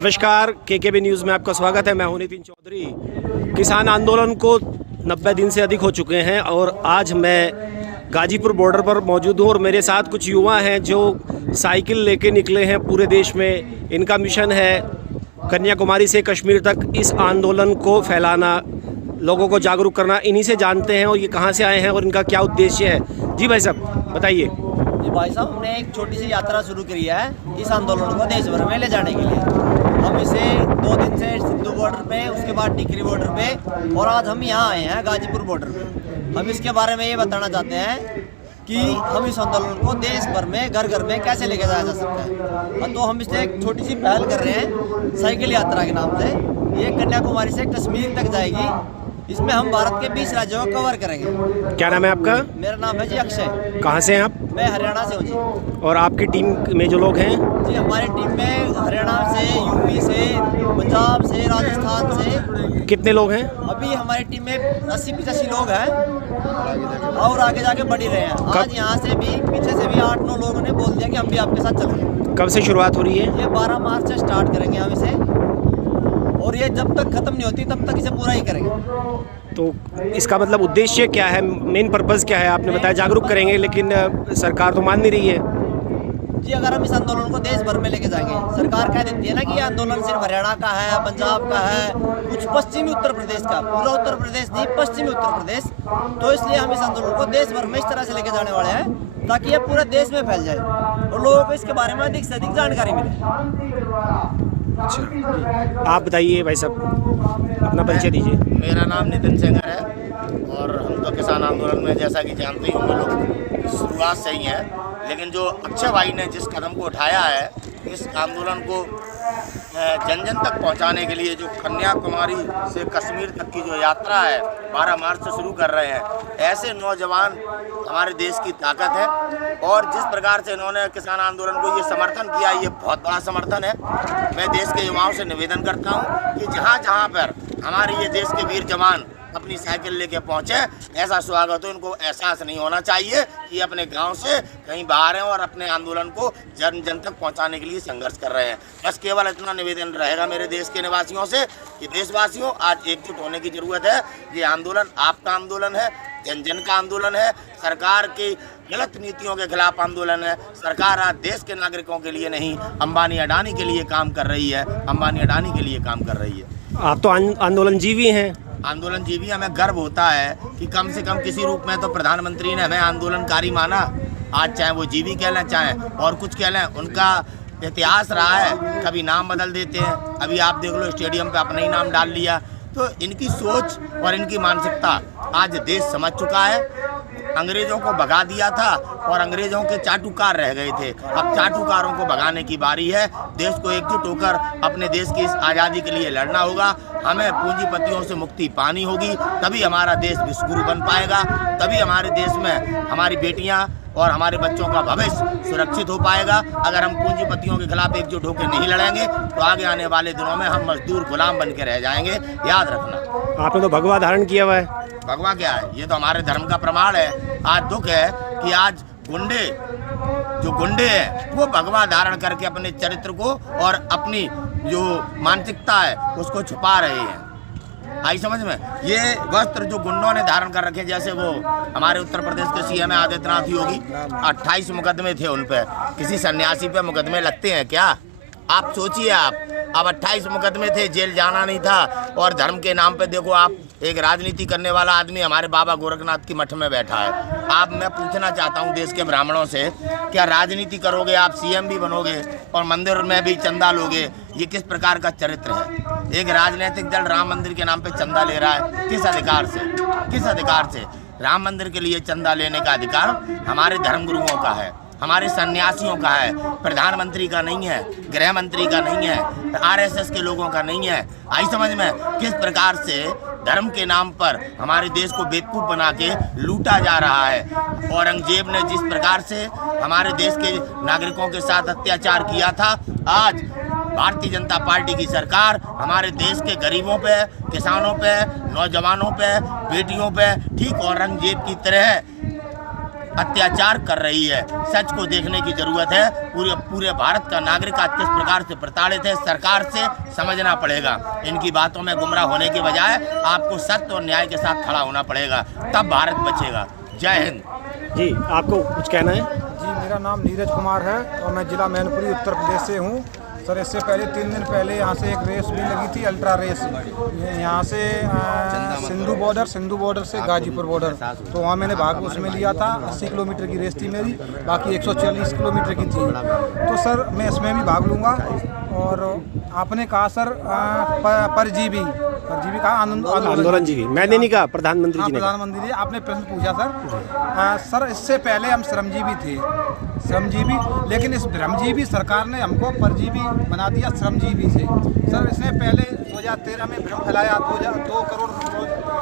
नमस्कार, केकेबी न्यूज़ में आपका स्वागत है। मैं हूं नितिन चौधरी। किसान आंदोलन को 90 दिन से अधिक हो चुके हैं और आज मैं गाजीपुर बॉर्डर पर मौजूद हूं और मेरे साथ कुछ युवा हैं जो साइकिल लेके निकले हैं पूरे देश में। इनका मिशन है कन्याकुमारी से कश्मीर तक इस आंदोलन को फैलाना, लोगों को जागरूक करना। इन्हीं से जानते हैं और ये कहाँ से आए हैं और इनका क्या उद्देश्य है। जी भाई साहब बताइए। जी भाई साहब, हमने एक छोटी सी यात्रा शुरू करी है इस आंदोलन को देश भर में ले जाने के लिए। हम इसे 2 दिन से सिंधु बॉर्डर पे, उसके बाद टिकरी बॉर्डर पे और आज हम यहाँ आए हैं गाजीपुर बॉर्डर पे। हम इसके बारे में ये बताना चाहते हैं कि हम इस आंदोलन को देश भर में घर घर में कैसे लेके जाया जा सकता है। तो हम इससे एक छोटी सी पहल कर रहे हैं साइकिल यात्रा के नाम से। ये कन्याकुमारी से कश्मीर तक जाएगी। इसमें हम भारत के 20 राज्यों को कवर करेंगे। क्या नाम है आपका? मेरा नाम है जी अक्षय। कहाँ से हैं आप? मैं हरियाणा से हूँ जी। और आपकी टीम में जो लोग हैं? जी हमारी टीम में हरियाणा से, यूपी से, पंजाब से, राजस्थान से। कितने लोग हैं? अभी हमारी टीम में 80-85 लोग हैं और आगे जाके बढ़ ही रहे हैं। आज यहाँ से भी, पीछे से भी 8-9 लोगों ने बोल दिया कि हम भी आपके साथ चलेंगे। कब से शुरुआत हो रही है? ये 12 मार्च से स्टार्ट करेंगे हम इसे और ये जब तक खत्म नहीं होती तब तक इसे पूरा ही करेंगे। तो इसका मतलब उद्देश्य क्या है, मेन पर्पस क्या है? आपने बताया जागरूक करेंगे, लेकिन सरकार तो मान नहीं रही है। जी अगर हम इस आंदोलन को देश भर में लेके जाएंगे, सरकार कह देती है ना कि ये आंदोलन सिर्फ हरियाणा का है, पंजाब का है, कुछ पश्चिमी उत्तर प्रदेश का, पूरा उत्तर प्रदेश नहीं, पश्चिमी उत्तर प्रदेश। तो इसलिए हम इस आंदोलन को देश भर में इस तरह से लेके जाने वाले हैं ताकि ये पूरे देश में फैल जाए और लोगों को इसके बारे में अधिक से अधिक जानकारी मिले। अच्छा, आप बताइए भाई साहब, अपना परिचय दीजिए। मेरा नाम नितिन सेंगर है और हम तो किसान आंदोलन में, जैसा कि जानते ही होंगे लोग, शुरुआत से ही हैं। लेकिन जो अक्षय भाई ने जिस कदम को उठाया है, इस आंदोलन को जन जन तक पहुंचाने के लिए, जो कन्याकुमारी से कश्मीर तक की जो यात्रा है 12 मार्च से शुरू कर रहे हैं, ऐसे नौजवान हमारे देश की ताकत है। और जिस प्रकार से इन्होंने किसान आंदोलन को ये समर्थन किया, ये बहुत बड़ा समर्थन है। मैं देश के युवाओं से निवेदन करता हूँ कि जहाँ जहाँ पर हमारे ये देश के वीर जवान अपनी साइकिल लेके पहुँचे, ऐसा स्वागत हो। इनको एहसास नहीं होना चाहिए कि अपने गांव से कहीं बाहर हैं और अपने आंदोलन को जन जन तक पहुंचाने के लिए संघर्ष कर रहे हैं। बस केवल इतना निवेदन रहेगा मेरे देश के निवासियों से कि देशवासियों, आज एकजुट होने की ज़रूरत है। ये आंदोलन आपका आंदोलन है, जन जन का आंदोलन है, सरकार की गलत नीतियों के खिलाफ आंदोलन है। सरकार आज देश के नागरिकों के लिए नहीं, अंबानी अडानी के लिए काम कर रही है, अंबानी अडानी के लिए काम कर रही है। आप तो आंदोलन जीवी हैं। आंदोलन जीवी, हमें गर्व होता है कि कम से कम किसी रूप में तो प्रधानमंत्री ने हमें आंदोलनकारी माना। आज चाहे वो जीवी कह लें, चाहे और कुछ कह लें, उनका इतिहास रहा है। कभी नाम बदल देते हैं, अभी आप देख लो स्टेडियम पे अपना ही नाम डाल लिया। तो इनकी सोच और इनकी मानसिकता आज देश समझ चुका है। अंग्रेजों को भगा दिया था और अंग्रेजों के चाटुकार रह गए थे। अब चाटुकारों को भगाने की बारी है। देश को एकजुट होकर अपने देश की इस आज़ादी के लिए लड़ना होगा। हमें पूंजीपतियों से मुक्ति पानी होगी, तभी हमारा देश विश्वगुरु बन पाएगा। तभी हमारे देश में हमारी बेटियां और हमारे बच्चों का भविष्य सुरक्षित हो पाएगा। अगर हम पूंजीपतियों के खिलाफ एकजुट होकर नहीं लड़ेंगे तो आगे आने वाले दिनों में हम मजदूर गुलाम बन के रह जाएंगे। याद रखना। आपने तो भगवा धारण किया हुआ है। भगवा क्या है? ये तो हमारे धर्म का प्रमाण है। आज दुख है कि आज गुंडे हैं वो भगवा धारण करके अपने चरित्र को और अपनी जो मानसिकता है उसको छुपा रहे हैं। आई समझ में? ये वस्त्र जो गुंडों ने धारण कर रखे, जैसे वो हमारे उत्तर प्रदेश के सीएम आदित्यनाथ योगी, 28 मुकदमे थे उन पे। किसी सन्यासी पे मुकदमे लगते हैं क्या? आप सोचिए। आप अब 28 मुकदमे थे, जेल जाना नहीं था। और धर्म के नाम पे देखो, आप एक राजनीति करने वाला आदमी हमारे बाबा गोरखनाथ की मठ में बैठा है। आप, मैं पूछना चाहता हूँ देश के ब्राह्मणों से, क्या राजनीति करोगे आप, सीएम भी बनोगे और मंदिर में भी चंदा लोगे? ये किस प्रकार का चरित्र है? एक राजनीतिक दल राम मंदिर के नाम पे चंदा ले रहा है, किस अधिकार से? किस अधिकार से? राम मंदिर के लिए चंदा लेने का अधिकार हमारे धर्मगुरुओं का है, हमारे सन्यासियों का है, प्रधानमंत्री का नहीं है, गृह मंत्री का नहीं है, आरएसएस के लोगों का नहीं है। आई समझ में? किस प्रकार से धर्म के नाम पर हमारे देश को बेवकूफ़ बना के लूटा जा रहा है। औरंगजेब ने जिस प्रकार से हमारे देश के नागरिकों के साथ अत्याचार किया था, आज भारतीय जनता पार्टी की सरकार हमारे देश के गरीबों पे, किसानों पे, नौजवानों पे, बेटियों पे ठीक औरंगजेब की तरह अत्याचार कर रही है। सच को देखने की जरूरत है। पूरे भारत का नागरिक आज किस प्रकार से प्रताड़ित है, सरकार से समझना पड़ेगा। इनकी बातों में गुमराह होने के बजाय आपको सत्य और न्याय के साथ खड़ा होना पड़ेगा, तब भारत बचेगा। जय हिंद। जी, आपको कुछ कहना है? जी, मेरा नाम नीरज कुमार है और मैं जिला मैनपुरी उत्तर प्रदेश से हूँ। सर, इससे पहले 3 दिन पहले यहाँ से एक रेस भी लगी थी, अल्ट्रा रेस। यहाँ से सिंधु बॉर्डर से गाजीपुर बॉर्डर, तो वहाँ मैंने भाग उसमें लिया था। 80 किलोमीटर की रेस थी मेरी, बाकी 140 किलोमीटर की थी। तो सर मैं इसमें भी भाग लूँगा। और आपने कहा सर परजीवी कहा आंदोलन जीवी, मैंने नहीं कहा, प्रधानमंत्री जी ने कहा। प्रधानमंत्री जी, आपने प्रश्न पूछा सर। सर इससे पहले हम श्रमजीवी थे, लेकिन इस श्रमजीवी सरकार ने हमको परजीवी बना दिया श्रमजीवी से। सर इसने पहले 2013 में भ्रम फैलाया 2 करोड़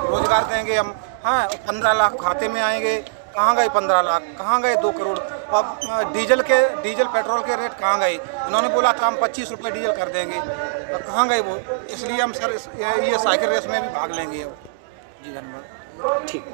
रोजगार देंगे हम, हाँ 15 लाख खाते में आएंगे। कहाँ गए 15 लाख, कहाँ गए 2 करोड़? अब डीजल पेट्रोल के रेट कहाँ गए? इन्होंने बोला था हम 25 रुपये डीजल कर देंगे, कहाँ गए वो? इसलिए हम सर ये साइकिल रेस में भी भाग लेंगे। जी धन्यवाद। ठीक।